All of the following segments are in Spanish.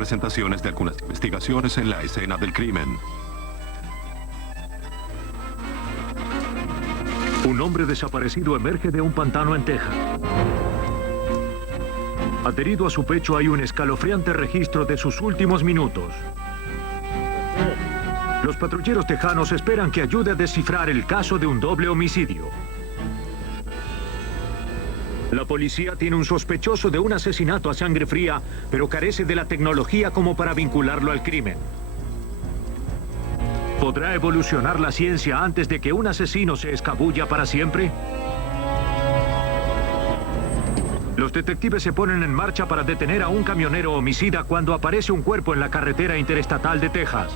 presentaciones de algunas investigaciones en la escena del crimen. Un hombre desaparecido emerge de un pantano en Texas. Adherido a su pecho hay un escalofriante registro de sus últimos minutos. Los patrulleros tejanos esperan que ayude a descifrar el caso de un doble homicidio. La policía tiene un sospechoso de un asesinato a sangre fría, pero carece de la tecnología como para vincularlo al crimen. ¿Podrá evolucionar la ciencia antes de que un asesino se escabulla para siempre? Los detectives se ponen en marcha para detener a un camionero homicida cuando aparece un cuerpo en la carretera interestatal de Texas.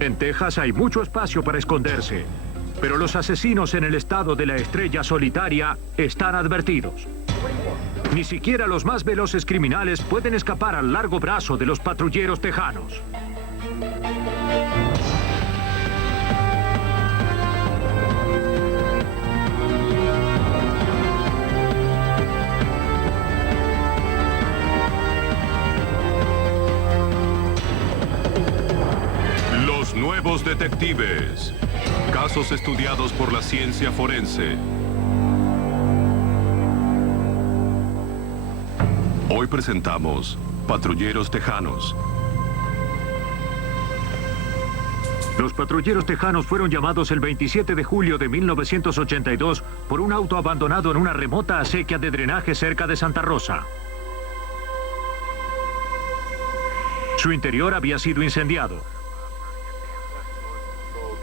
En Texas hay mucho espacio para esconderse, pero los asesinos en el estado de la estrella solitaria están advertidos. Ni siquiera los más veloces criminales pueden escapar al largo brazo de los patrulleros tejanos. Los nuevos detectives. Casos estudiados por la ciencia forense. Hoy presentamos Patrulleros Tejanos. Los patrulleros tejanos fueron llamados el 27 de julio de 1982 por un auto abandonado en una remota acequia de drenaje cerca de Santa Rosa. Su interior había sido incendiado.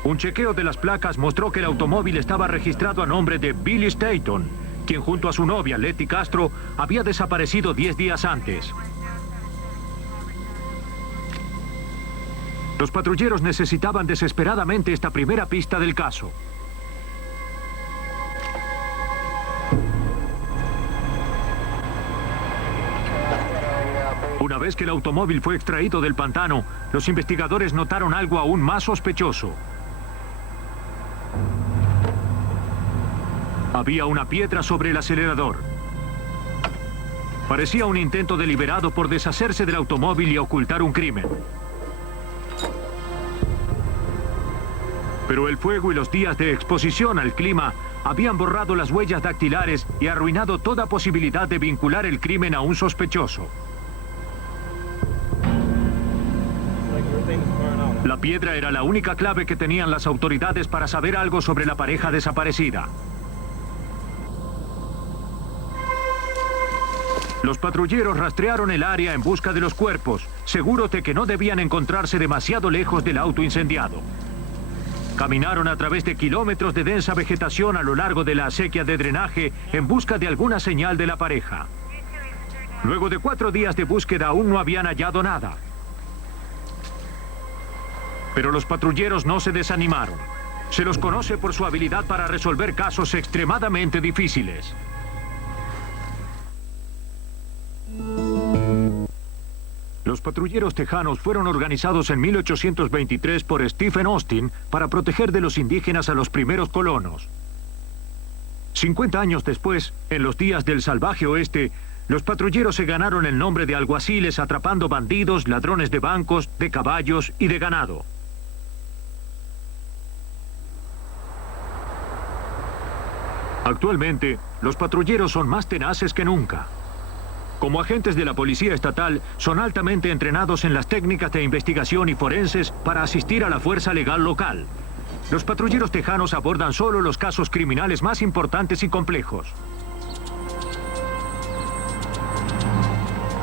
Un chequeo de las placas mostró que el automóvil estaba registrado a nombre de Billy Staton, quien junto a su novia Letty Castro había desaparecido 10 días antes. Los patrulleros necesitaban desesperadamente esta primera pista del caso. Una vez que el automóvil fue extraído del pantano, los investigadores notaron algo aún más sospechoso. Había una piedra sobre el acelerador. Parecía un intento deliberado por deshacerse del automóvil y ocultar un crimen. Pero el fuego y los días de exposición al clima habían borrado las huellas dactilares y arruinado toda posibilidad de vincular el crimen a un sospechoso. La piedra era la única clave que tenían las autoridades para saber algo sobre la pareja desaparecida. Los patrulleros rastrearon el área en busca de los cuerpos, seguros de que no debían encontrarse demasiado lejos del auto incendiado. Caminaron a través de kilómetros de densa vegetación a lo largo de la acequia de drenaje en busca de alguna señal de la pareja. Luego de 4 días de búsqueda aún no habían hallado nada. Pero los patrulleros no se desanimaron. Se los conoce por su habilidad para resolver casos extremadamente difíciles. Los patrulleros tejanos fueron organizados en 1823 por Stephen Austin para proteger de los indígenas a los primeros colonos. 50 años después, en los días del salvaje oeste, los patrulleros se ganaron el nombre de alguaciles atrapando bandidos, ladrones de bancos, de caballos y de ganado. Actualmente, los patrulleros son más tenaces que nunca. Como agentes de la policía estatal, son altamente entrenados en las técnicas de investigación y forenses para asistir a la fuerza legal local. Los patrulleros tejanos abordan solo los casos criminales más importantes y complejos.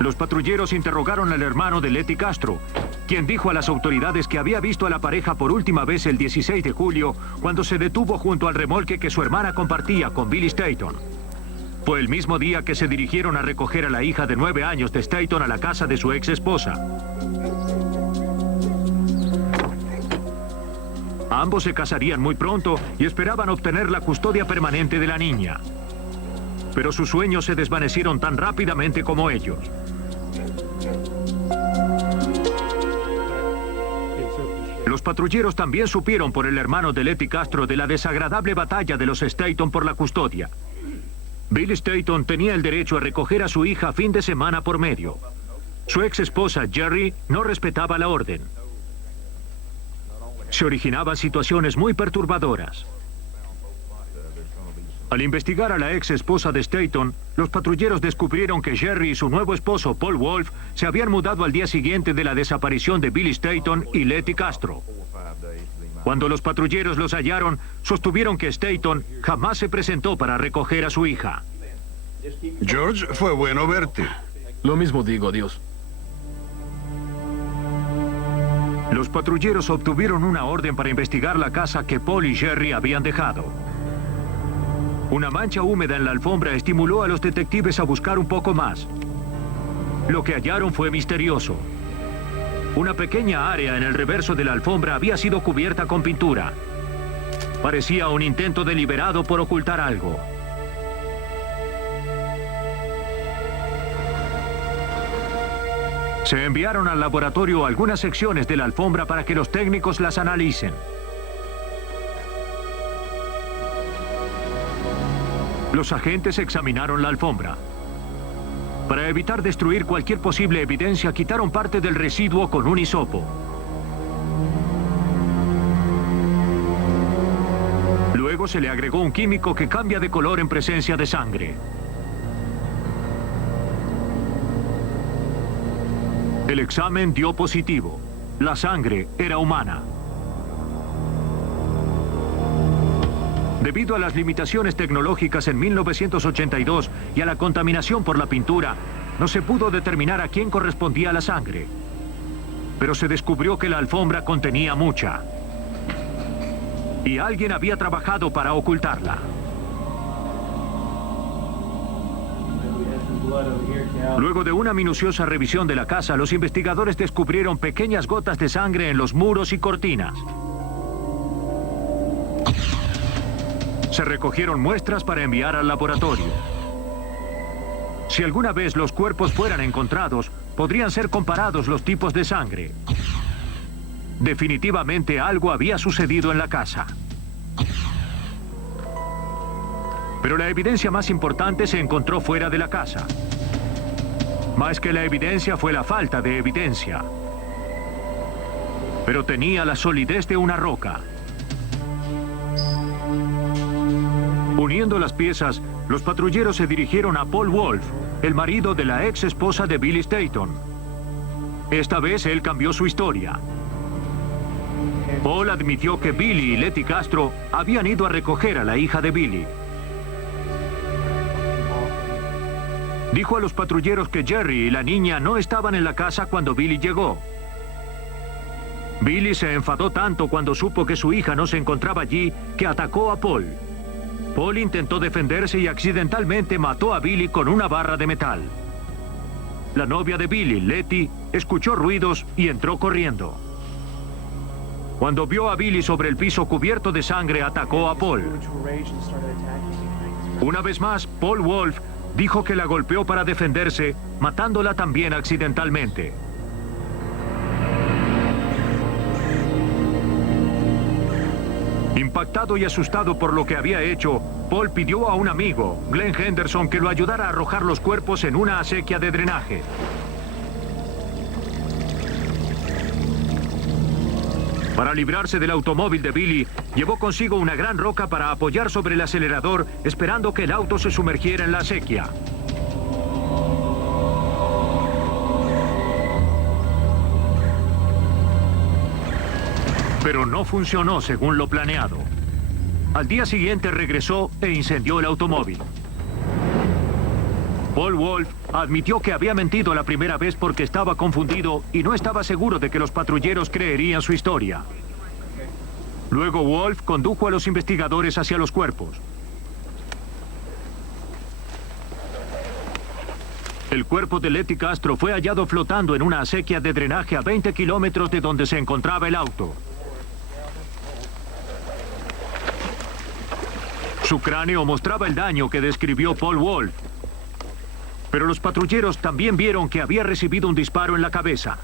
Los patrulleros interrogaron al hermano de Letty Castro, quien dijo a las autoridades que había visto a la pareja por última vez el 16 de julio, cuando se detuvo junto al remolque que su hermana compartía con Billy Staton. Fue el mismo día que se dirigieron a recoger a la hija de 9 años de Staton a la casa de su ex esposa. Ambos se casarían muy pronto y esperaban obtener la custodia permanente de la niña. Pero sus sueños se desvanecieron tan rápidamente como ellos. Los patrulleros también supieron por el hermano de Letty Castro de la desagradable batalla de los Staton por la custodia. Billy Staton tenía el derecho a recoger a su hija fin de semana por medio. Su ex esposa, Jerry, no respetaba la orden. Se originaban situaciones muy perturbadoras. Al investigar a la ex esposa de Staton, los patrulleros descubrieron que Jerry y su nuevo esposo, Paul Wolf, se habían mudado al día siguiente de la desaparición de Billy Staton y Letty Castro. Cuando los patrulleros los hallaron, sostuvieron que Staton jamás se presentó para recoger a su hija. George, fue bueno verte. Lo mismo digo, adiós. Los patrulleros obtuvieron una orden para investigar la casa que Paul y Jerry habían dejado. Una mancha húmeda en la alfombra estimuló a los detectives a buscar un poco más. Lo que hallaron fue misterioso. Una pequeña área en el reverso de la alfombra había sido cubierta con pintura. Parecía un intento deliberado por ocultar algo. Se enviaron al laboratorio algunas secciones de la alfombra para que los técnicos las analicen. Los agentes examinaron la alfombra. Para evitar destruir cualquier posible evidencia, quitaron parte del residuo con un hisopo. Luego se le agregó un químico que cambia de color en presencia de sangre. El examen dio positivo. La sangre era humana. Debido a las limitaciones tecnológicas en 1982 y a la contaminación por la pintura, no se pudo determinar a quién correspondía la sangre. Pero se descubrió que la alfombra contenía mucha. Y alguien había trabajado para ocultarla. Luego de una minuciosa revisión de la casa, los investigadores descubrieron pequeñas gotas de sangre en los muros y cortinas. Se recogieron muestras para enviar al laboratorio. Si alguna vez los cuerpos fueran encontrados, podrían ser comparados los tipos de sangre. Definitivamente algo había sucedido en la casa. Pero la evidencia más importante se encontró fuera de la casa. Más que la evidencia fue la falta de evidencia. Pero tenía la solidez de una roca. Uniendo las piezas, los patrulleros se dirigieron a Paul Wolf, el marido de la ex esposa de Billy Staton. Esta vez él cambió su historia. Paul admitió que Billy y Letty Castro habían ido a recoger a la hija de Billy. Dijo a los patrulleros que Jerry y la niña no estaban en la casa cuando Billy llegó. Billy se enfadó tanto cuando supo que su hija no se encontraba allí que atacó a Paul. Paul intentó defenderse y accidentalmente mató a Billy con una barra de metal. La novia de Billy, Letty, escuchó ruidos y entró corriendo. Cuando vio a Billy sobre el piso cubierto de sangre, atacó a Paul. Una vez más, Paul Wolf dijo que la golpeó para defenderse, matándola también accidentalmente. Impactado y asustado por lo que había hecho, Paul pidió a un amigo, Glenn Henderson, que lo ayudara a arrojar los cuerpos en una acequia de drenaje. Para librarse del automóvil de Billy, llevó consigo una gran roca para apoyar sobre el acelerador, esperando que el auto se sumergiera en la acequia. Pero no funcionó según lo planeado. Al día siguiente regresó e incendió el automóvil. Paul Wolf admitió que había mentido la primera vez porque estaba confundido y no estaba seguro de que los patrulleros creerían su historia. Luego Wolf condujo a los investigadores hacia los cuerpos. El cuerpo de Letty Castro fue hallado flotando en una acequia de drenaje a 20 kilómetros de donde se encontraba el auto. Su cráneo mostraba el daño que describió Paul Wolf. Pero los patrulleros también vieron que había recibido un disparo en la cabeza.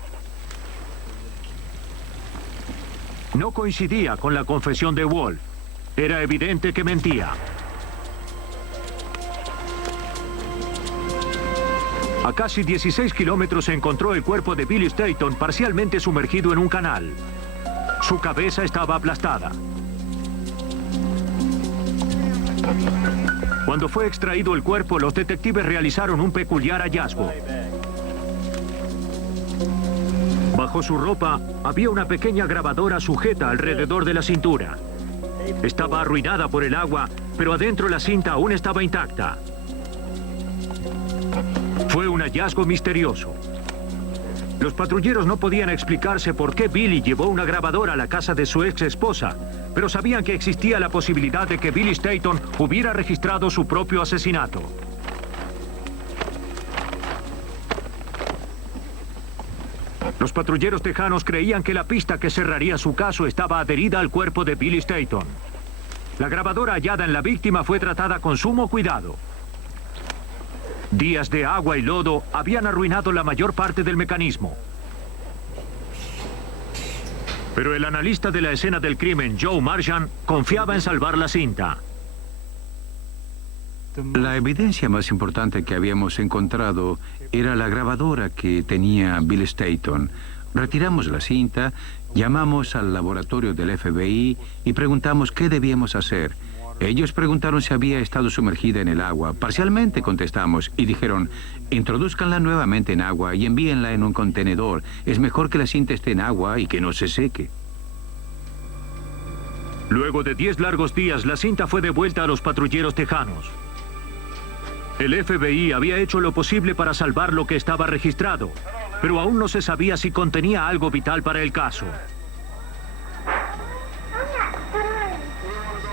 No coincidía con la confesión de Wolf. Era evidente que mentía. A casi 16 kilómetros se encontró el cuerpo de Billy Staton parcialmente sumergido en un canal. Su cabeza estaba aplastada. Cuando fue extraído el cuerpo, los detectives realizaron un peculiar hallazgo. Bajo su ropa había una pequeña grabadora sujeta alrededor de la cintura. Estaba arruinada por el agua, pero adentro la cinta aún estaba intacta. Fue un hallazgo misterioso. Los patrulleros no podían explicarse por qué Billy llevó una grabadora a la casa de su ex esposa, pero sabían que existía la posibilidad de que Billy Staton hubiera registrado su propio asesinato. Los patrulleros tejanos creían que la pista que cerraría su caso estaba adherida al cuerpo de Billy Staton. La grabadora hallada en la víctima fue tratada con sumo cuidado. Días de agua y lodo habían arruinado la mayor parte del mecanismo. Pero el analista de la escena del crimen, Joe Marchand, confiaba en salvar la cinta. La evidencia más importante que habíamos encontrado era la grabadora que tenía Bill Staton. Retiramos la cinta, llamamos al laboratorio del FBI y preguntamos qué debíamos hacer. Ellos preguntaron si había estado sumergida en el agua. Parcialmente contestamos y dijeron, introduzcanla nuevamente en agua y envíenla en un contenedor. Es mejor que la cinta esté en agua y que no se seque. Luego de 10 largos días, la cinta fue devuelta a los patrulleros tejanos. El FBI había hecho lo posible para salvar lo que estaba registrado, pero aún no se sabía si contenía algo vital para el caso.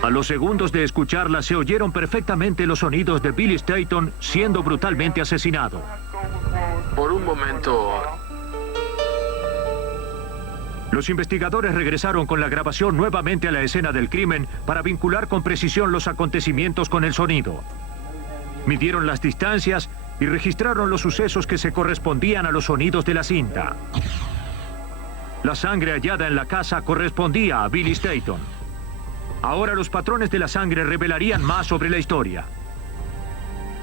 A los segundos de escucharla se oyeron perfectamente los sonidos de Billy Staton siendo brutalmente asesinado. Por un momento... Los investigadores regresaron con la grabación nuevamente a la escena del crimen para vincular con precisión los acontecimientos con el sonido. Midieron las distancias y registraron los sucesos que se correspondían a los sonidos de la cinta. La sangre hallada en la casa correspondía a Billy Staton. Ahora los patrones de la sangre revelarían más sobre la historia.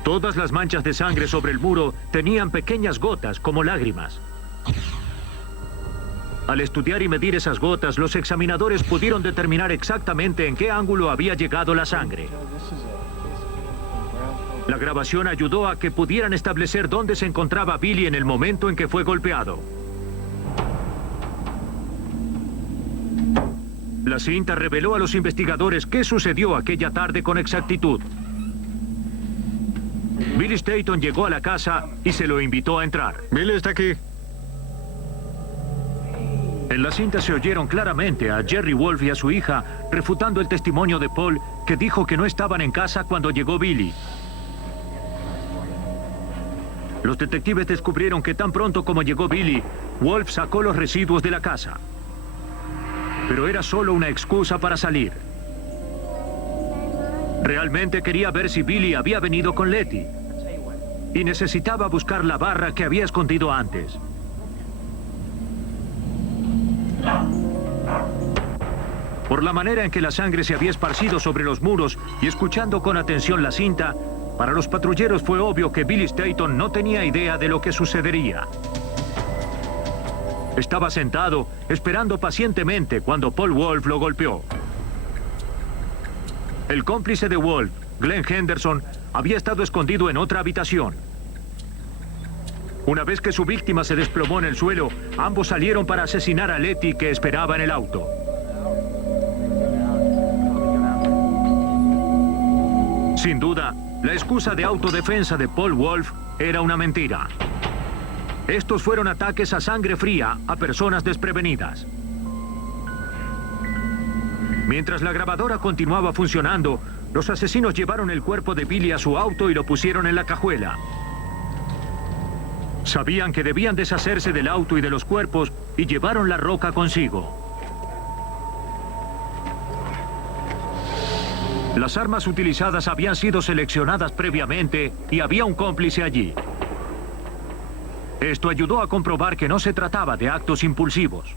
Todas las manchas de sangre sobre el muro tenían pequeñas gotas como lágrimas. Al estudiar y medir esas gotas, los examinadores pudieron determinar exactamente en qué ángulo había llegado la sangre. La grabación ayudó a que pudieran establecer dónde se encontraba Billy en el momento en que fue golpeado. La cinta reveló a los investigadores qué sucedió aquella tarde con exactitud. Billy Staton llegó a la casa y se lo invitó a entrar. Billy está aquí. En la cinta se oyeron claramente a Jerry Wolf y a su hija refutando el testimonio de Paul, que dijo que no estaban en casa cuando llegó Billy. Los detectives descubrieron que tan pronto como llegó Billy, Wolf sacó los residuos de la casa. Pero era solo una excusa para salir. Realmente quería ver si Billy había venido con Letty. Y necesitaba buscar la barra que había escondido antes. Por la manera en que la sangre se había esparcido sobre los muros y escuchando con atención la cinta, para los patrulleros fue obvio que Billy Staton no tenía idea de lo que sucedería. Estaba sentado, esperando pacientemente cuando Paul Wolf lo golpeó. El cómplice de Wolf, Glenn Henderson, había estado escondido en otra habitación. Una vez que su víctima se desplomó en el suelo, ambos salieron para asesinar a Letty, que esperaba en el auto. Sin duda, la excusa de autodefensa de Paul Wolf era una mentira. Estos fueron ataques a sangre fría a personas desprevenidas. Mientras la grabadora continuaba funcionando, los asesinos llevaron el cuerpo de Billy a su auto y lo pusieron en la cajuela. Sabían que debían deshacerse del auto y de los cuerpos y llevaron la roca consigo. Las armas utilizadas habían sido seleccionadas previamente y había un cómplice allí. Esto ayudó a comprobar que no se trataba de actos impulsivos.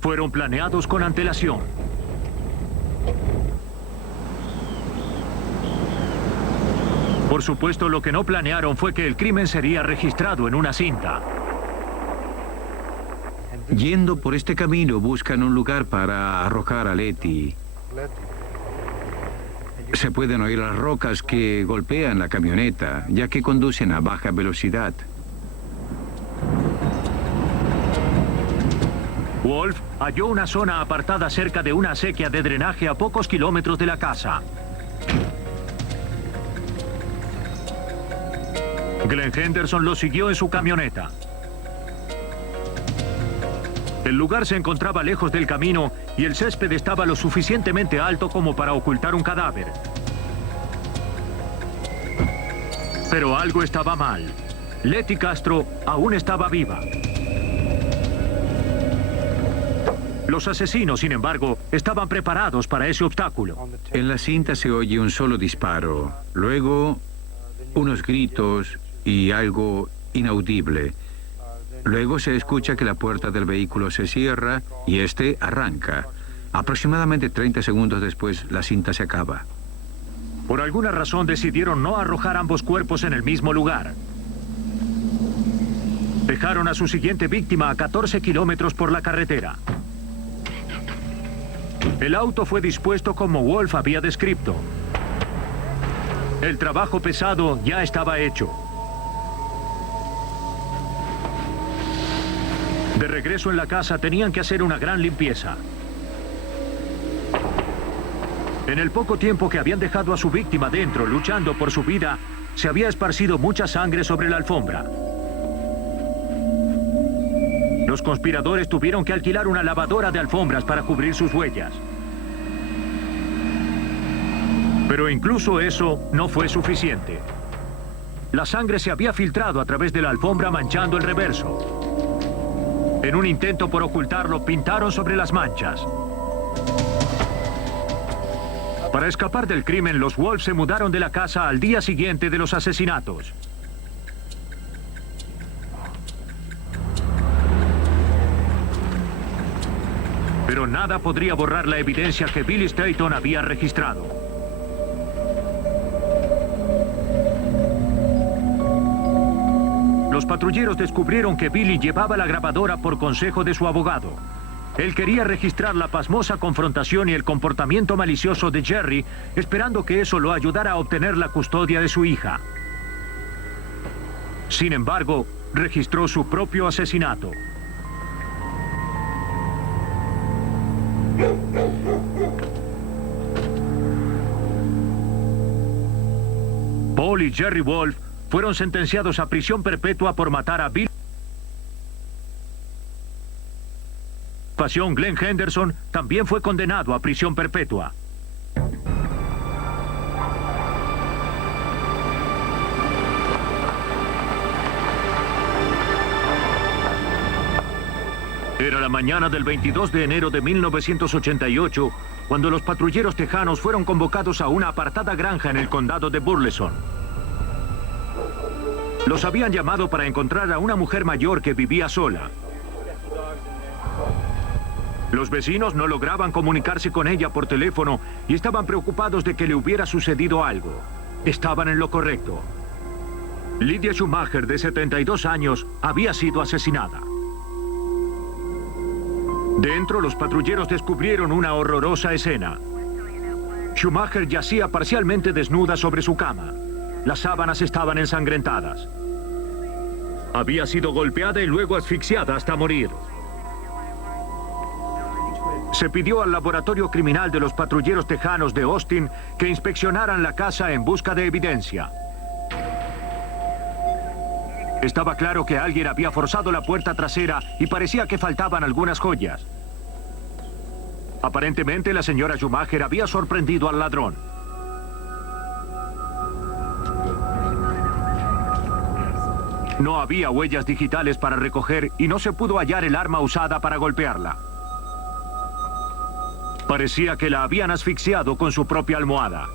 Fueron planeados con antelación. Por supuesto, lo que no planearon fue que el crimen sería registrado en una cinta. Yendo por este camino buscan un lugar para arrojar a Letty. Se pueden oír las rocas que golpean la camioneta, ya que conducen a baja velocidad. Wolf halló una zona apartada cerca de una acequia de drenaje a pocos kilómetros de la casa. Glenn Henderson lo siguió en su camioneta. El lugar se encontraba lejos del camino y el césped estaba lo suficientemente alto como para ocultar un cadáver. Pero algo estaba mal. Letty Castro aún estaba viva. Los asesinos, sin embargo, estaban preparados para ese obstáculo. En la cinta se oye un solo disparo, luego unos gritos y algo inaudible. Luego se escucha que la puerta del vehículo se cierra y este arranca. Aproximadamente 30 segundos después, la cinta se acaba. Por alguna razón decidieron no arrojar ambos cuerpos en el mismo lugar. Dejaron a su siguiente víctima a 14 kilómetros por la carretera. El auto fue dispuesto como Wolf había descrito. El trabajo pesado ya estaba hecho. De regreso en la casa tenían que hacer una gran limpieza. En el poco tiempo que habían dejado a su víctima dentro luchando por su vida, se había esparcido mucha sangre sobre la alfombra. Los conspiradores tuvieron que alquilar una lavadora de alfombras para cubrir sus huellas. Pero incluso eso no fue suficiente. La sangre se había filtrado a través de la alfombra manchando el reverso. En un intento por ocultarlo, pintaron sobre las manchas. Para escapar del crimen, los Wolf se mudaron de la casa al día siguiente de los asesinatos. Pero nada podría borrar la evidencia que Billy Staton había registrado. Los patrulleros descubrieron que Billy llevaba la grabadora por consejo de su abogado. Él quería registrar la pasmosa confrontación y el comportamiento malicioso de Jerry, esperando que eso lo ayudara a obtener la custodia de su hija. Sin embargo, registró su propio asesinato. Paul y Jerry Wolf fueron sentenciados a prisión perpetua por matar a Bill. Glenn Henderson también fue condenado a prisión perpetua. Era la mañana del 22 de enero de 1988, cuando los patrulleros tejanos fueron convocados a una apartada granja en el condado de Burleson. Los habían llamado para encontrar a una mujer mayor que vivía sola. Los vecinos no lograban comunicarse con ella por teléfono y estaban preocupados de que le hubiera sucedido algo. Estaban en lo correcto. Lydia Schumacher, de 72 años, había sido asesinada. Dentro, los patrulleros descubrieron una horrorosa escena. Schumacher yacía parcialmente desnuda sobre su cama. Las sábanas estaban ensangrentadas. Había sido golpeada y luego asfixiada hasta morir. Se pidió al laboratorio criminal de los patrulleros tejanos de Austin que inspeccionaran la casa en busca de evidencia. Estaba claro que alguien había forzado la puerta trasera y parecía que faltaban algunas joyas. Aparentemente, la señora Schumacher había sorprendido al ladrón. No había huellas digitales para recoger y no se pudo hallar el arma usada para golpearla. Parecía que la habían asfixiado con su propia almohada.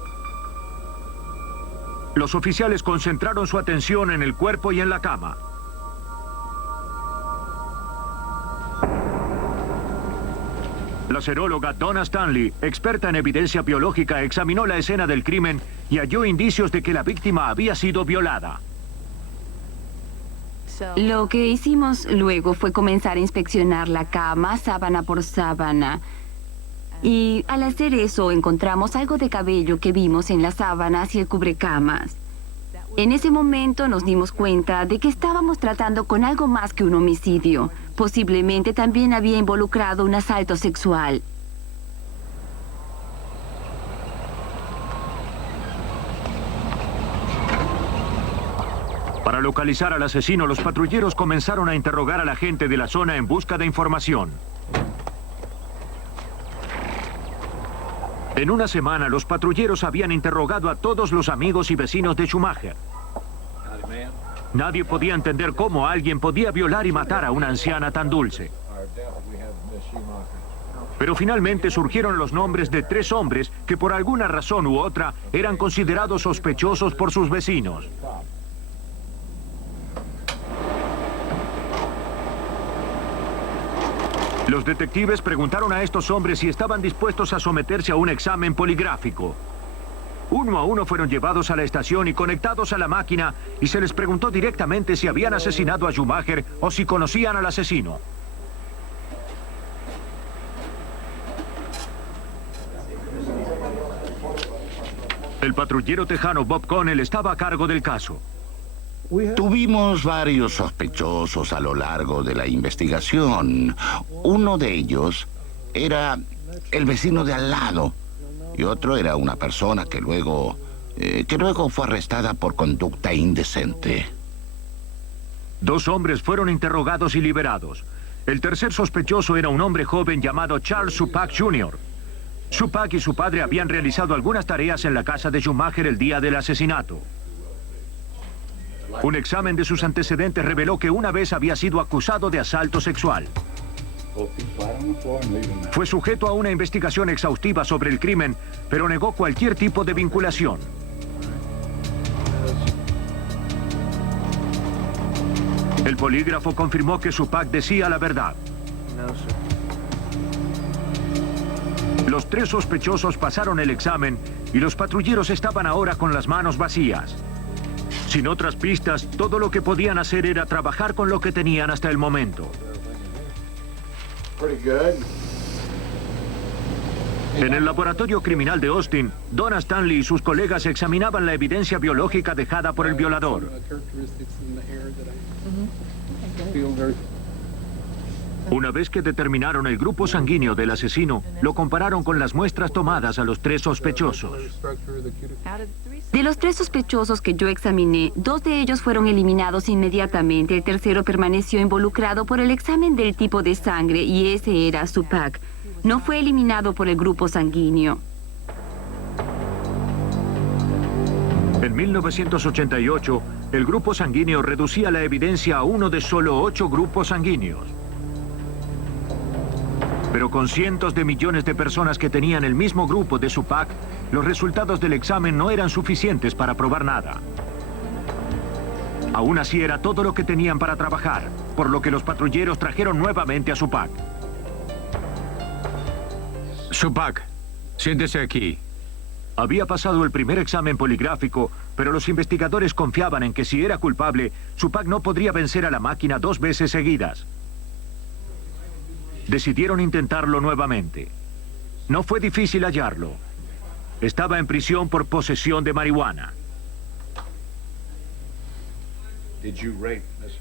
Los oficiales concentraron su atención en el cuerpo y en la cama. La seróloga Donna Stanley, experta en evidencia biológica, examinó la escena del crimen y halló indicios de que la víctima había sido violada. Lo que hicimos luego fue comenzar a inspeccionar la cama, sábana por sábana. Y al hacer eso encontramos algo de cabello que vimos en las sábanas y el cubrecamas. En ese momento nos dimos cuenta de que estábamos tratando con algo más que un homicidio. Posiblemente también había involucrado un asalto sexual. Para localizar al asesino, los patrulleros comenzaron a interrogar a la gente de la zona en busca de información. En una semana, los patrulleros habían interrogado a todos los amigos y vecinos de Schumacher. Nadie podía entender cómo alguien podía violar y matar a una anciana tan dulce. Pero finalmente surgieron los nombres de 3 hombres que por alguna razón u otra eran considerados sospechosos por sus vecinos. Los detectives preguntaron a estos hombres si estaban dispuestos a someterse a un examen poligráfico. Uno a uno fueron llevados a la estación y conectados a la máquina y se les preguntó directamente si habían asesinado a Schumacher o si conocían al asesino. El patrullero tejano Bob Connell estaba a cargo del caso. Tuvimos varios sospechosos a lo largo de la investigación. Uno de ellos era el vecino de al lado y otro era una persona que luego fue arrestada por conducta indecente. 2 hombres fueron interrogados y liberados. El tercer sospechoso era un hombre joven llamado Charles Supak Jr. Supak y su padre habían realizado algunas tareas en la casa de Schumacher el día del asesinato. Un examen de sus antecedentes reveló que una vez había sido acusado de asalto sexual. Fue sujeto a una investigación exhaustiva sobre el crimen, pero negó cualquier tipo de vinculación. El polígrafo confirmó que Supak decía la verdad. Los 3 sospechosos pasaron el examen y los patrulleros estaban ahora con las manos vacías. Sin otras pistas, todo lo que podían hacer era trabajar con lo que tenían hasta el momento. En el laboratorio criminal de Austin, Donna Stanley y sus colegas examinaban la evidencia biológica dejada por el violador. Una vez que determinaron el grupo sanguíneo del asesino, lo compararon con las muestras tomadas a los 3 sospechosos. De los 3 sospechosos que yo examiné, 2 de ellos fueron eliminados inmediatamente. El tercero permaneció involucrado por el examen del tipo de sangre y ese era Supak. No fue eliminado por el grupo sanguíneo. En 1988, el grupo sanguíneo reducía la evidencia a uno de solo 8 grupos sanguíneos. Pero con cientos de millones de personas que tenían el mismo grupo de Supak, los resultados del examen no eran suficientes para probar nada. Aún así era todo lo que tenían para trabajar, por lo que los patrulleros trajeron nuevamente a Supak. Supak, siéntese aquí. Había pasado el primer examen poligráfico, pero los investigadores confiaban en que si era culpable, Supak no podría vencer a la máquina 2 veces seguidas. Decidieron intentarlo nuevamente. No fue difícil hallarlo. Estaba en prisión por posesión de marihuana.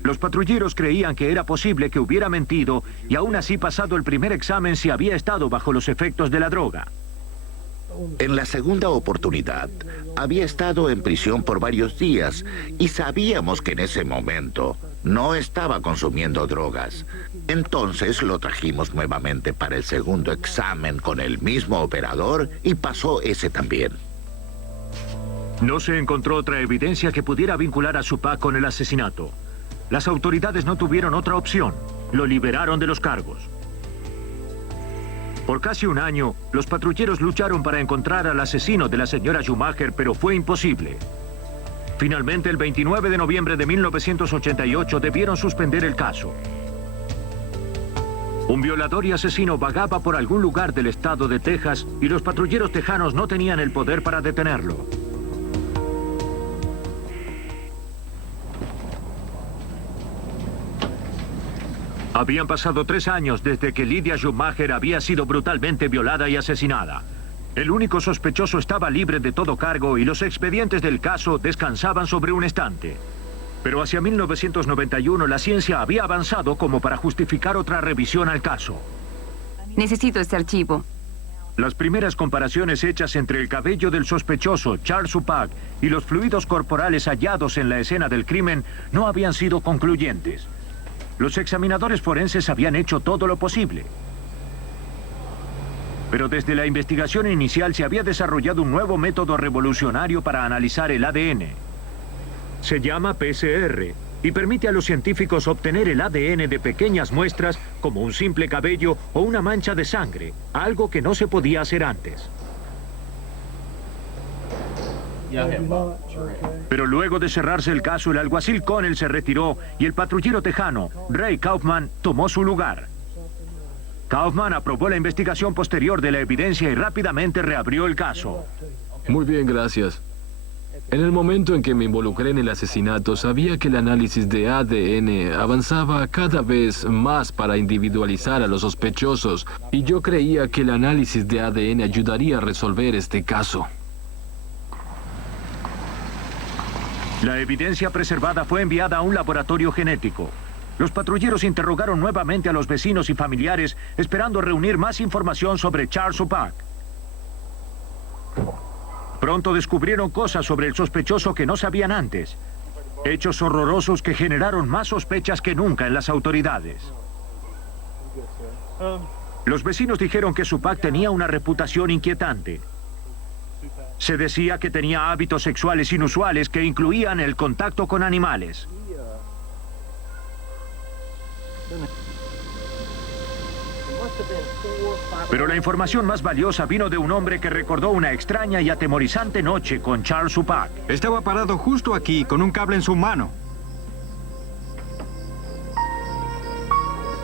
Los patrulleros creían que era posible que hubiera mentido y aún así pasado el primer examen si había estado bajo los efectos de la droga. En la segunda oportunidad, había estado en prisión por varios días y sabíamos que en ese momento no estaba consumiendo drogas. Entonces lo trajimos nuevamente para el segundo examen con el mismo operador y pasó ese también. No se encontró otra evidencia que pudiera vincular a Supak con el asesinato. Las autoridades no tuvieron otra opción. Lo liberaron de los cargos. Por casi un año, los patrulleros lucharon para encontrar al asesino de la señora Schumacher, pero fue imposible. Finalmente, el 29 de noviembre de 1988, debieron suspender el caso. Un violador y asesino vagaba por algún lugar del estado de Texas y los patrulleros tejanos no tenían el poder para detenerlo. Habían pasado 3 años desde que Lydia Schumacher había sido brutalmente violada y asesinada. El único sospechoso estaba libre de todo cargo y los expedientes del caso descansaban sobre un estante. Pero hacia 1991 la ciencia había avanzado como para justificar otra revisión al caso. Necesito este archivo. Las primeras comparaciones hechas entre el cabello del sospechoso, Charles Suppak, y los fluidos corporales hallados en la escena del crimen no habían sido concluyentes. Los examinadores forenses habían hecho todo lo posible. Pero desde la investigación inicial se había desarrollado un nuevo método revolucionario para analizar el ADN. Se llama PCR y permite a los científicos obtener el ADN de pequeñas muestras como un simple cabello o una mancha de sangre, algo que no se podía hacer antes. Pero luego de cerrarse el caso, el alguacil Connell se retiró y el patrullero tejano, Ray Kaufman, tomó su lugar. Kaufman aprobó la investigación posterior de la evidencia y rápidamente reabrió el caso. Muy bien, gracias. En el momento en que me involucré en el asesinato, sabía que el análisis de ADN avanzaba cada vez más para individualizar a los sospechosos, y yo creía que el análisis de ADN ayudaría a resolver este caso. La evidencia preservada fue enviada a un laboratorio genético. Los patrulleros interrogaron nuevamente a los vecinos y familiares, esperando reunir más información sobre Charles Suppak. Pronto descubrieron cosas sobre el sospechoso que no sabían antes. Hechos horrorosos que generaron más sospechas que nunca en las autoridades. Los vecinos dijeron que Suppak tenía una reputación inquietante. Se decía que tenía hábitos sexuales inusuales que incluían el contacto con animales. Pero la información más valiosa vino de un hombre que recordó una extraña y atemorizante noche con Charles Suppak. Estaba parado justo aquí, con un cable en su mano.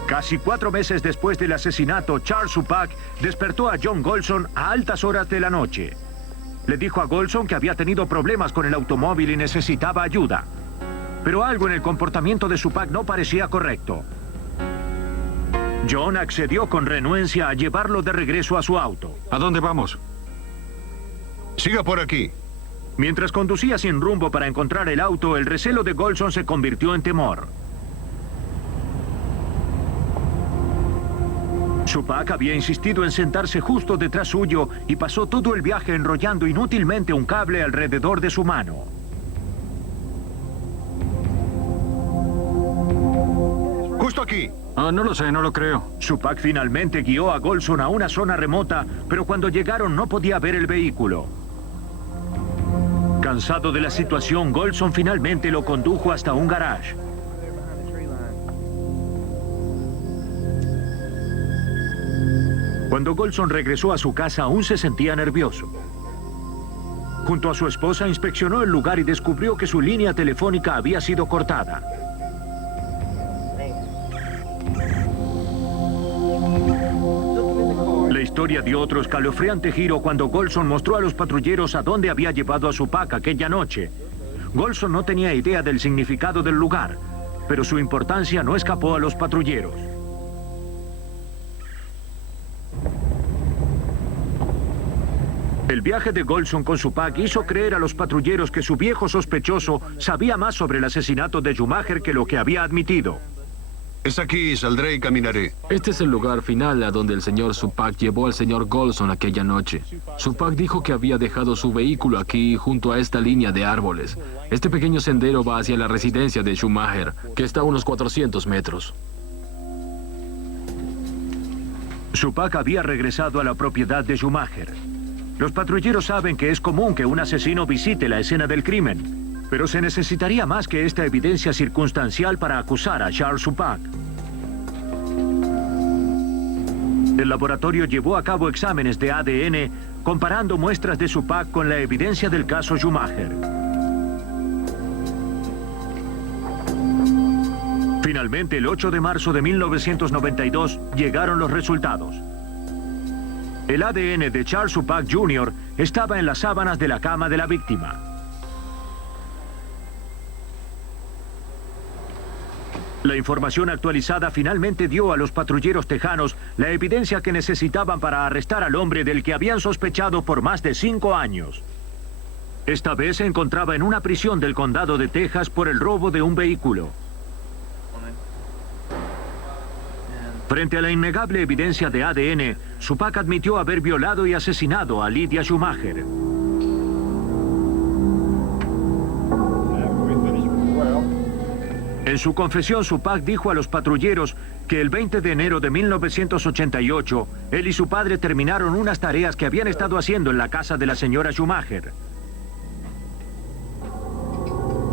Casi 4 meses después del asesinato, Charles Suppak despertó a John Golson a altas horas de la noche. Le dijo a Golson que había tenido problemas con el automóvil y necesitaba ayuda. Pero algo en el comportamiento de Suppak no parecía correcto. John accedió con renuencia a llevarlo de regreso a su auto. ¿A dónde vamos? Siga por aquí. Mientras conducía sin rumbo para encontrar el auto, el recelo de Golson se convirtió en temor. Suppak había insistido en sentarse justo detrás suyo y pasó todo el viaje enrollando inútilmente un cable alrededor de su mano. Justo aquí. No lo sé, no lo creo. Suppak finalmente guió a Golson a una zona remota, pero cuando llegaron no podía ver el vehículo. Cansado de la situación, Golson finalmente lo condujo hasta un garage. Cuando Golson regresó a su casa, aún se sentía nervioso. Junto a su esposa, inspeccionó el lugar y descubrió que su línea telefónica había sido cortada. La historia dio otro escalofriante giro cuando Golson mostró a los patrulleros a dónde había llevado a Suppak aquella noche. Golson no tenía idea del significado del lugar, pero su importancia no escapó a los patrulleros. El viaje de Golson con Suppak hizo creer a los patrulleros que su viejo sospechoso sabía más sobre el asesinato de Schumacher que lo que había admitido. Es aquí, saldré y caminaré. Este es el lugar final a donde el señor Suppak llevó al señor Golson aquella noche. Suppak dijo que había dejado su vehículo aquí junto a esta línea de árboles. Este pequeño sendero va hacia la residencia de Schumacher, que está a unos 400 metros. Suppak había regresado a la propiedad de Schumacher. Los patrulleros saben que es común que un asesino visite la escena del crimen. Pero se necesitaría más que esta evidencia circunstancial para acusar a Charles Suppak. El laboratorio llevó a cabo exámenes de ADN, comparando muestras de Suppak con la evidencia del caso Schumacher. Finalmente, el 8 de marzo de 1992, llegaron los resultados. El ADN de Charles Suppak Jr. estaba en las sábanas de la cama de la víctima. La información actualizada finalmente dio a los patrulleros tejanos la evidencia que necesitaban para arrestar al hombre del que habían sospechado por más de 5 años. Esta vez se encontraba en una prisión del condado de Texas por el robo de un vehículo. Frente a la innegable evidencia de ADN, Šupak admitió haber violado y asesinado a Lydia Schumacher. En su confesión, Šupak dijo a los patrulleros que el 20 de enero de 1988, él y su padre terminaron unas tareas que habían estado haciendo en la casa de la señora Schumacher.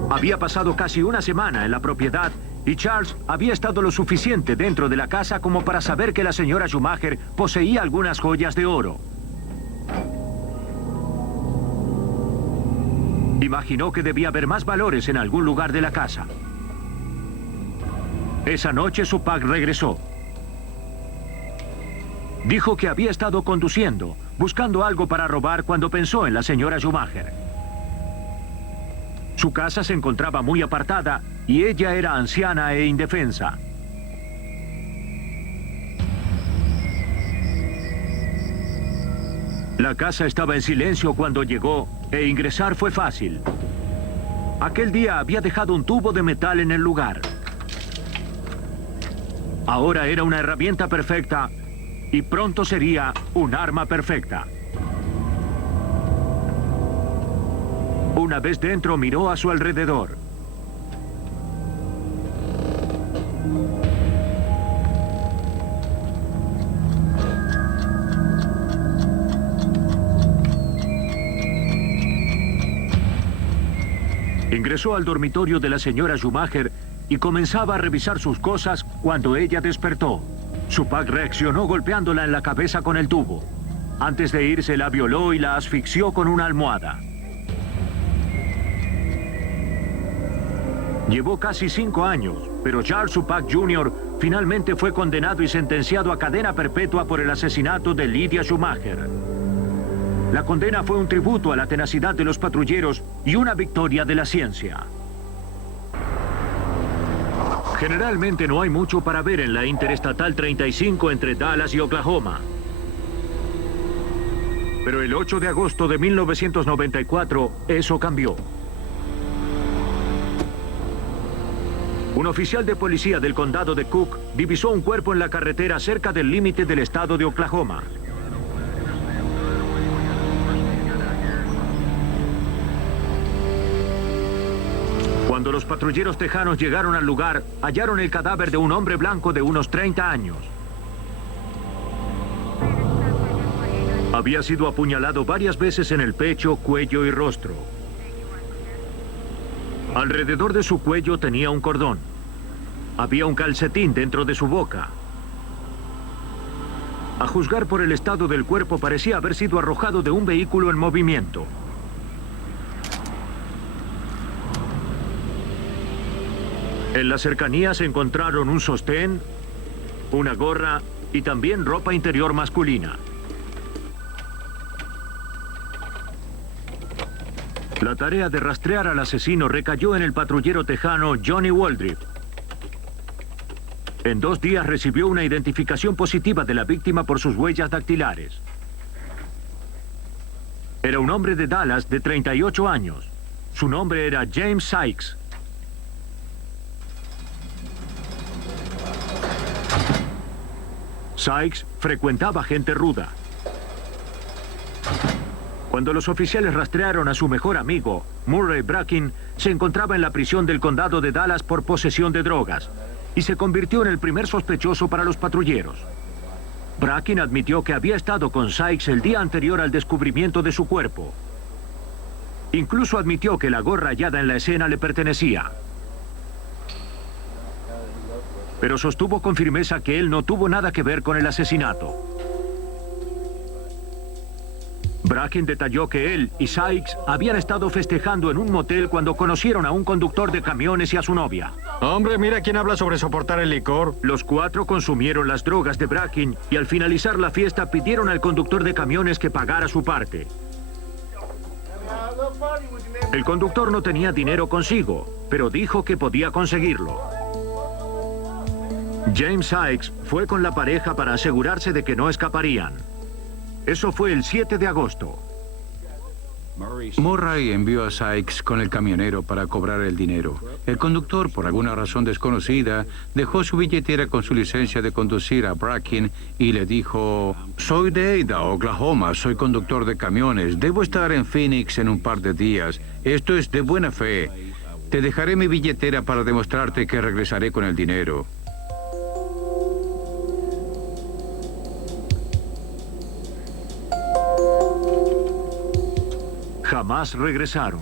Había pasado casi una semana en la propiedad y Charles había estado lo suficiente dentro de la casa como para saber que la señora Schumacher poseía algunas joyas de oro. Imaginó que debía haber más valores en algún lugar de la casa. Esa noche Šupak regresó. Dijo que había estado conduciendo, buscando algo para robar cuando pensó en la señora Schumacher. Su casa se encontraba muy apartada y ella era anciana e indefensa. La casa estaba en silencio cuando llegó e ingresar fue fácil. Aquel día había dejado un tubo de metal en el lugar. Ahora era una herramienta perfecta y pronto sería un arma perfecta. Una vez dentro, miró a su alrededor. Ingresó al dormitorio de la señora Schumacher y comenzaba a revisar sus cosas cuando ella despertó. Šupak reaccionó golpeándola en la cabeza con el tubo. Antes de irse, la violó y la asfixió con una almohada. Llevó casi 5 años, pero Charles Šupak Jr. finalmente fue condenado y sentenciado a cadena perpetua por el asesinato de Lydia Schumacher. La condena fue un tributo a la tenacidad de los patrulleros y una victoria de la ciencia. Generalmente no hay mucho para ver en la Interestatal 35 entre Dallas y Oklahoma. Pero el 8 de agosto de 1994, eso cambió. Un oficial de policía del condado de Cook divisó un cuerpo en la carretera cerca del límite del estado de Oklahoma. Cuando los patrulleros tejanos llegaron al lugar, hallaron el cadáver de un hombre blanco de unos 30 años. Había sido apuñalado varias veces en el pecho, cuello y rostro. Alrededor de su cuello tenía un cordón. Había un calcetín dentro de su boca. A juzgar por el estado del cuerpo, parecía haber sido arrojado de un vehículo en movimiento. En las cercanías se encontraron un sostén, una gorra y también ropa interior masculina. La tarea de rastrear al asesino recayó en el patrullero tejano Johnny Waldrip. En 2 días recibió una identificación positiva de la víctima por sus huellas dactilares. Era un hombre de Dallas de 38 años. Su nombre era James Sykes. Sykes frecuentaba gente ruda. Cuando los oficiales rastrearon a su mejor amigo, Murray Bracken, se encontraba en la prisión del condado de Dallas por posesión de drogas y se convirtió en el primer sospechoso para los patrulleros. Bracken admitió que había estado con Sykes el día anterior al descubrimiento de su cuerpo. Incluso admitió que la gorra hallada en la escena le pertenecía. Pero sostuvo con firmeza que él no tuvo nada que ver con el asesinato. Bracken detalló que él y Sykes habían estado festejando en un motel cuando conocieron a un conductor de camiones y a su novia. Hombre, mira quién habla sobre soportar el licor. Los 4 consumieron las drogas de Bracken y al finalizar la fiesta pidieron al conductor de camiones que pagara su parte. El conductor no tenía dinero consigo, pero dijo que podía conseguirlo. James Sykes fue con la pareja para asegurarse de que no escaparían. Eso fue el 7 de agosto. Murray envió a Sykes con el camionero para cobrar el dinero. El conductor, por alguna razón desconocida, dejó su billetera con su licencia de conducir a Bracken y le dijo: soy de Ada, Oklahoma, soy conductor de camiones, debo estar en Phoenix en un par de días. Esto es de buena fe. Te dejaré mi billetera para demostrarte que regresaré con el dinero. Jamás regresaron.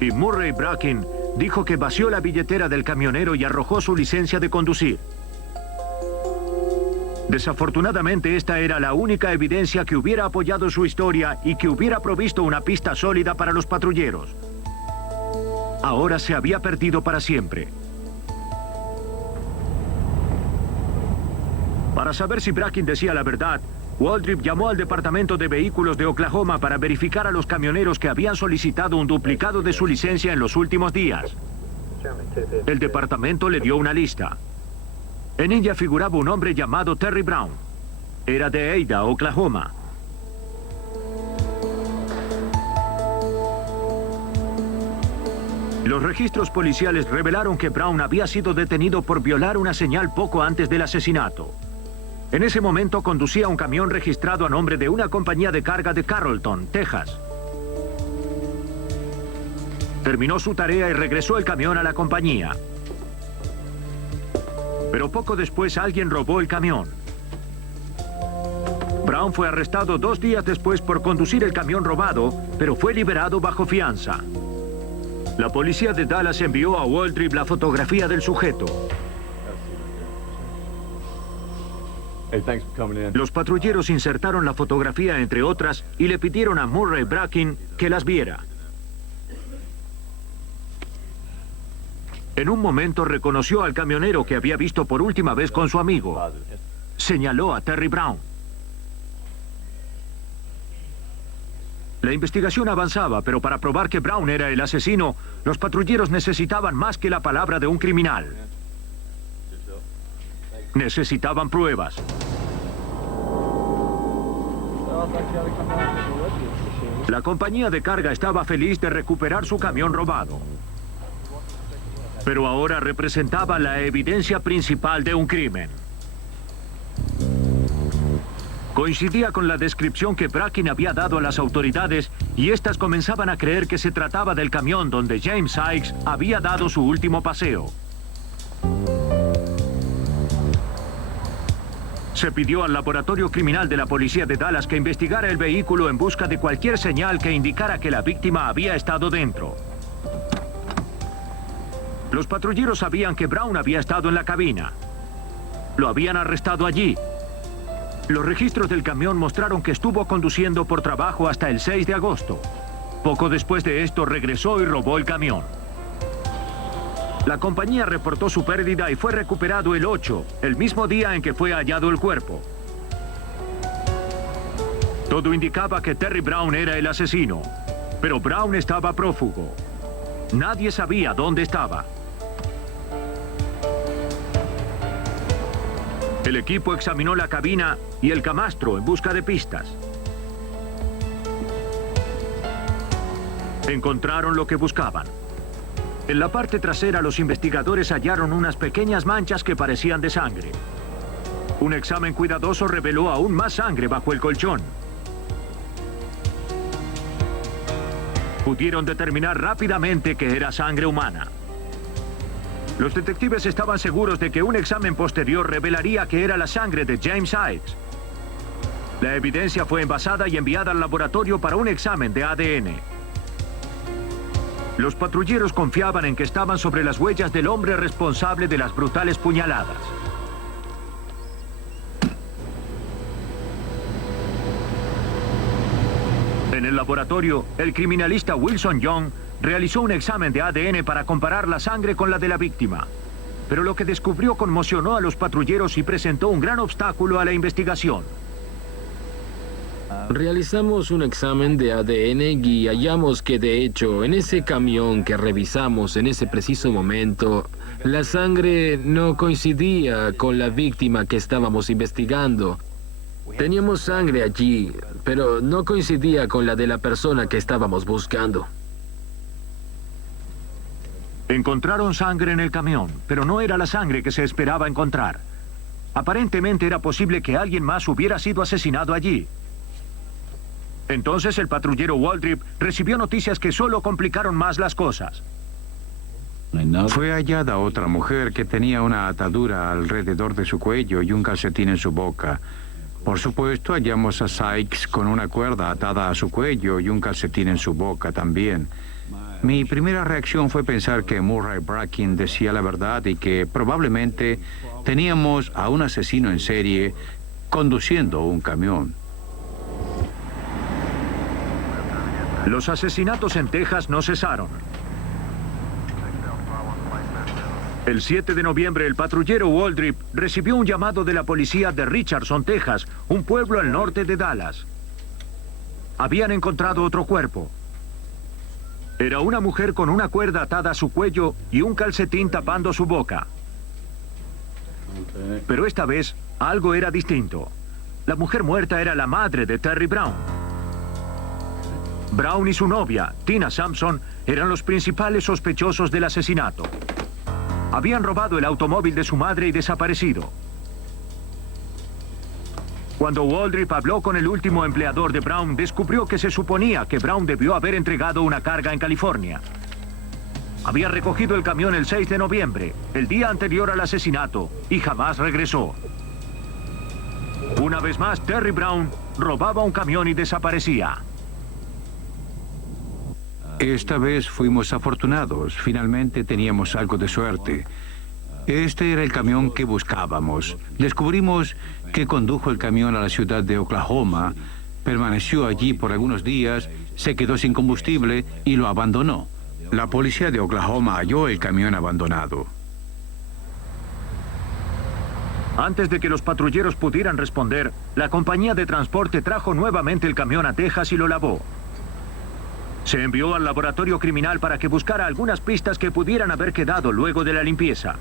Y Murray Bracken dijo que vació la billetera del camionero y arrojó su licencia de conducir. Desafortunadamente, esta era la única evidencia que hubiera apoyado su historia y que hubiera provisto una pista sólida para los patrulleros. Ahora se había perdido para siempre. Para saber si Bracken decía la verdad, Waldrip llamó al Departamento de Vehículos de Oklahoma para verificar a los camioneros que habían solicitado un duplicado de su licencia en los últimos días. El departamento le dio una lista. En ella figuraba un hombre llamado Terry Brown. Era de Ada, Oklahoma. Los registros policiales revelaron que Brown había sido detenido por violar una señal poco antes del asesinato. En ese momento conducía un camión registrado a nombre de una compañía de carga de Carrollton, Texas. Terminó su tarea y regresó el camión a la compañía. Pero poco después alguien robó el camión. Brown fue arrestado 2 días después por conducir el camión robado, pero fue liberado bajo fianza. La policía de Dallas envió a Waldrip la fotografía del sujeto. Los patrulleros insertaron la fotografía, entre otras, y le pidieron a Murray Bracken que las viera. En un momento reconoció al camionero que había visto por última vez con su amigo. Señaló a Terry Brown. La investigación avanzaba, pero para probar que Brown era el asesino, los patrulleros necesitaban más que la palabra de un criminal. Necesitaban pruebas. La compañía de carga estaba feliz de recuperar su camión robado. Pero ahora representaba la evidencia principal de un crimen. Coincidía con la descripción que Bracken había dado a las autoridades y éstas comenzaban a creer que se trataba del camión donde James Sykes había dado su último paseo. Se pidió al laboratorio criminal de la policía de Dallas que investigara el vehículo en busca de cualquier señal que indicara que la víctima había estado dentro. Los patrulleros sabían que Brown había estado en la cabina. Lo habían arrestado allí. Los registros del camión mostraron que estuvo conduciendo por trabajo hasta el 6 de agosto. Poco después de esto regresó y robó el camión. La compañía reportó su pérdida y fue recuperado el 8, el mismo día en que fue hallado el cuerpo. Todo indicaba que Terry Brown era el asesino, pero Brown estaba prófugo. Nadie sabía dónde estaba. El equipo examinó la cabina y el camastro en busca de pistas. Encontraron lo que buscaban. En la parte trasera, los investigadores hallaron unas pequeñas manchas que parecían de sangre. Un examen cuidadoso reveló aún más sangre bajo el colchón. Pudieron determinar rápidamente que era sangre humana. Los detectives estaban seguros de que un examen posterior revelaría que era la sangre de James Sykes. La evidencia fue envasada y enviada al laboratorio para un examen de ADN. Los patrulleros confiaban en que estaban sobre las huellas del hombre responsable de las brutales puñaladas. En el laboratorio, el criminalista Wilson Young realizó un examen de ADN para comparar la sangre con la de la víctima. Pero lo que descubrió conmocionó a los patrulleros y presentó un gran obstáculo a la investigación. Realizamos un examen de ADN y hallamos que, de hecho, en ese camión que revisamos en ese preciso momento, la sangre no coincidía con la víctima que estábamos investigando. Teníamos sangre allí, pero no coincidía con la de la persona que estábamos buscando. Encontraron sangre en el camión, pero no era la sangre que se esperaba encontrar. Aparentemente era posible que alguien más hubiera sido asesinado allí. Entonces el patrullero Waldrip recibió noticias que solo complicaron más las cosas. Fue hallada otra mujer que tenía una atadura alrededor de su cuello y un calcetín en su boca. Por supuesto, hallamos a Sykes con una cuerda atada a su cuello y un calcetín en su boca también. Mi primera reacción fue pensar que Murray Bracken decía la verdad y que probablemente teníamos a un asesino en serie conduciendo un camión. Los asesinatos en Texas no cesaron. El 7 de noviembre, el patrullero Waldrip recibió un llamado de la policía de Richardson, Texas, un pueblo al norte de Dallas. Habían encontrado otro cuerpo. Era una mujer con una cuerda atada a su cuello y un calcetín tapando su boca. Pero esta vez, algo era distinto. La mujer muerta era la madre de Terry Brown. Brown y su novia, Tina Sampson, eran los principales sospechosos del asesinato. Habían robado el automóvil de su madre y desaparecido. Cuando Waldrip habló con el último empleador de Brown, descubrió que se suponía que Brown debió haber entregado una carga en California. Había recogido el camión el 6 de noviembre, el día anterior al asesinato, y jamás regresó. Una vez más, Terry Brown robaba un camión y desaparecía. Esta vez fuimos afortunados. Finalmente teníamos algo de suerte. Este era el camión que buscábamos. Descubrimos que condujo el camión a la ciudad de Oklahoma, permaneció allí por algunos días, se quedó sin combustible y lo abandonó. La policía de Oklahoma halló el camión abandonado. Antes de que los patrulleros pudieran responder, la compañía de transporte trajo nuevamente el camión a Texas y lo lavó. Se envió al laboratorio criminal para que buscara algunas pistas que pudieran haber quedado luego de la limpieza.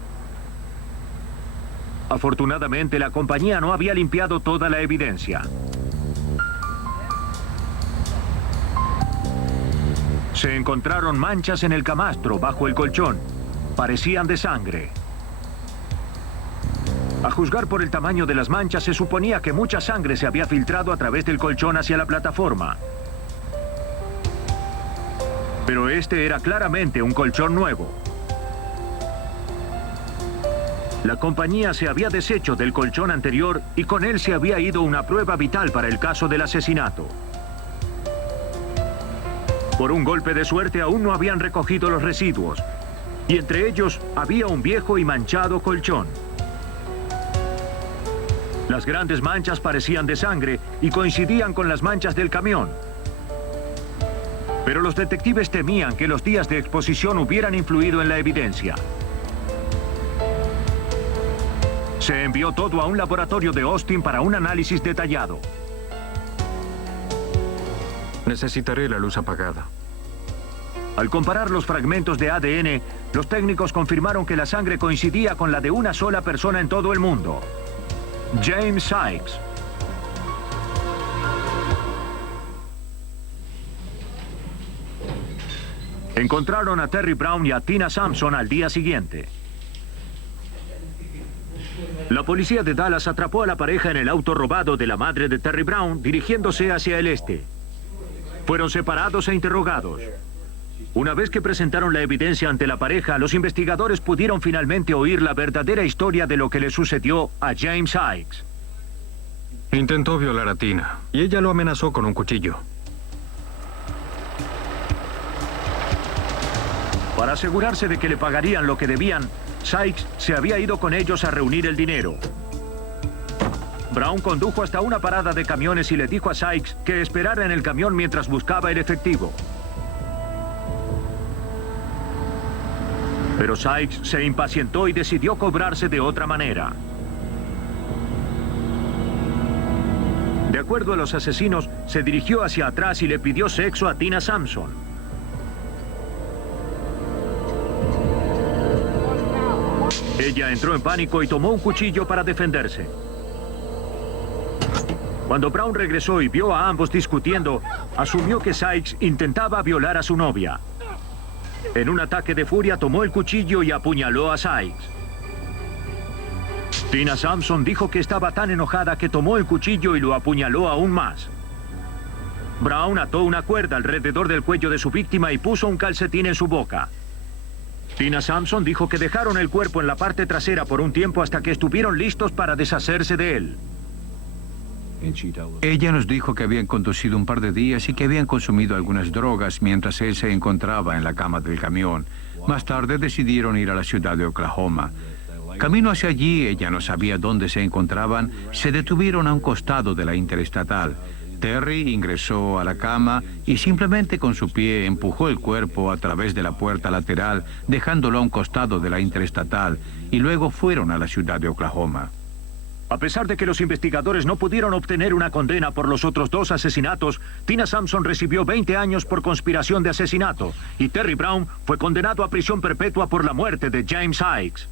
Afortunadamente, la compañía no había limpiado toda la evidencia. Se encontraron manchas en el camastro bajo el colchón. Parecían de sangre. A juzgar por el tamaño de las manchas, se suponía que mucha sangre se había filtrado a través del colchón hacia la plataforma. Pero este era claramente un colchón nuevo. La compañía se había deshecho del colchón anterior y con él se había ido una prueba vital para el caso del asesinato. Por un golpe de suerte aún no habían recogido los residuos, y entre ellos había un viejo y manchado colchón. Las grandes manchas parecían de sangre y coincidían con las manchas del camión. Pero los detectives temían que los días de exposición hubieran influido en la evidencia. Se envió todo a un laboratorio de Austin para un análisis detallado. Necesitaré la luz apagada. Al comparar los fragmentos de ADN, los técnicos confirmaron que la sangre coincidía con la de una sola persona en todo el mundo: James Sykes. Encontraron a Terry Brown y a Tina Sampson al día siguiente. La policía de Dallas atrapó a la pareja en el auto robado de la madre de Terry Brown, dirigiéndose hacia el este. Fueron separados e interrogados. Una vez que presentaron la evidencia ante la pareja, los investigadores pudieron finalmente oír la verdadera historia de lo que le sucedió a James Sykes. Intentó violar a Tina y ella lo amenazó con un cuchillo. Para asegurarse de que le pagarían lo que debían, Sykes se había ido con ellos a reunir el dinero. Brown condujo hasta una parada de camiones y le dijo a Sykes que esperara en el camión mientras buscaba el efectivo. Pero Sykes se impacientó y decidió cobrarse de otra manera. De acuerdo a los asesinos, se dirigió hacia atrás y le pidió sexo a Tina Sampson. Ella entró en pánico y tomó un cuchillo para defenderse. Cuando Brown regresó y vio a ambos discutiendo, asumió que Sykes intentaba violar a su novia. En un ataque de furia tomó el cuchillo y apuñaló a Sykes. Tina Sampson dijo que estaba tan enojada que tomó el cuchillo y lo apuñaló aún más. Brown ató una cuerda alrededor del cuello de su víctima y puso un calcetín en su boca. Tina Sampson dijo que dejaron el cuerpo en la parte trasera por un tiempo hasta que estuvieron listos para deshacerse de él. Ella nos dijo que habían conducido un par de días y que habían consumido algunas drogas mientras él se encontraba en la cama del camión. Más tarde decidieron ir a la ciudad de Oklahoma. Camino hacia allí, ella no sabía dónde se encontraban, se detuvieron a un costado de la interestatal. Terry ingresó a la cama y simplemente con su pie empujó el cuerpo a través de la puerta lateral, dejándolo a un costado de la interestatal, y luego fueron a la ciudad de Oklahoma. A pesar de que los investigadores no pudieron obtener una condena por los otros dos asesinatos, Tina Sampson recibió 20 años por conspiración de asesinato y Terry Brown fue condenado a prisión perpetua por la muerte de James Sykes.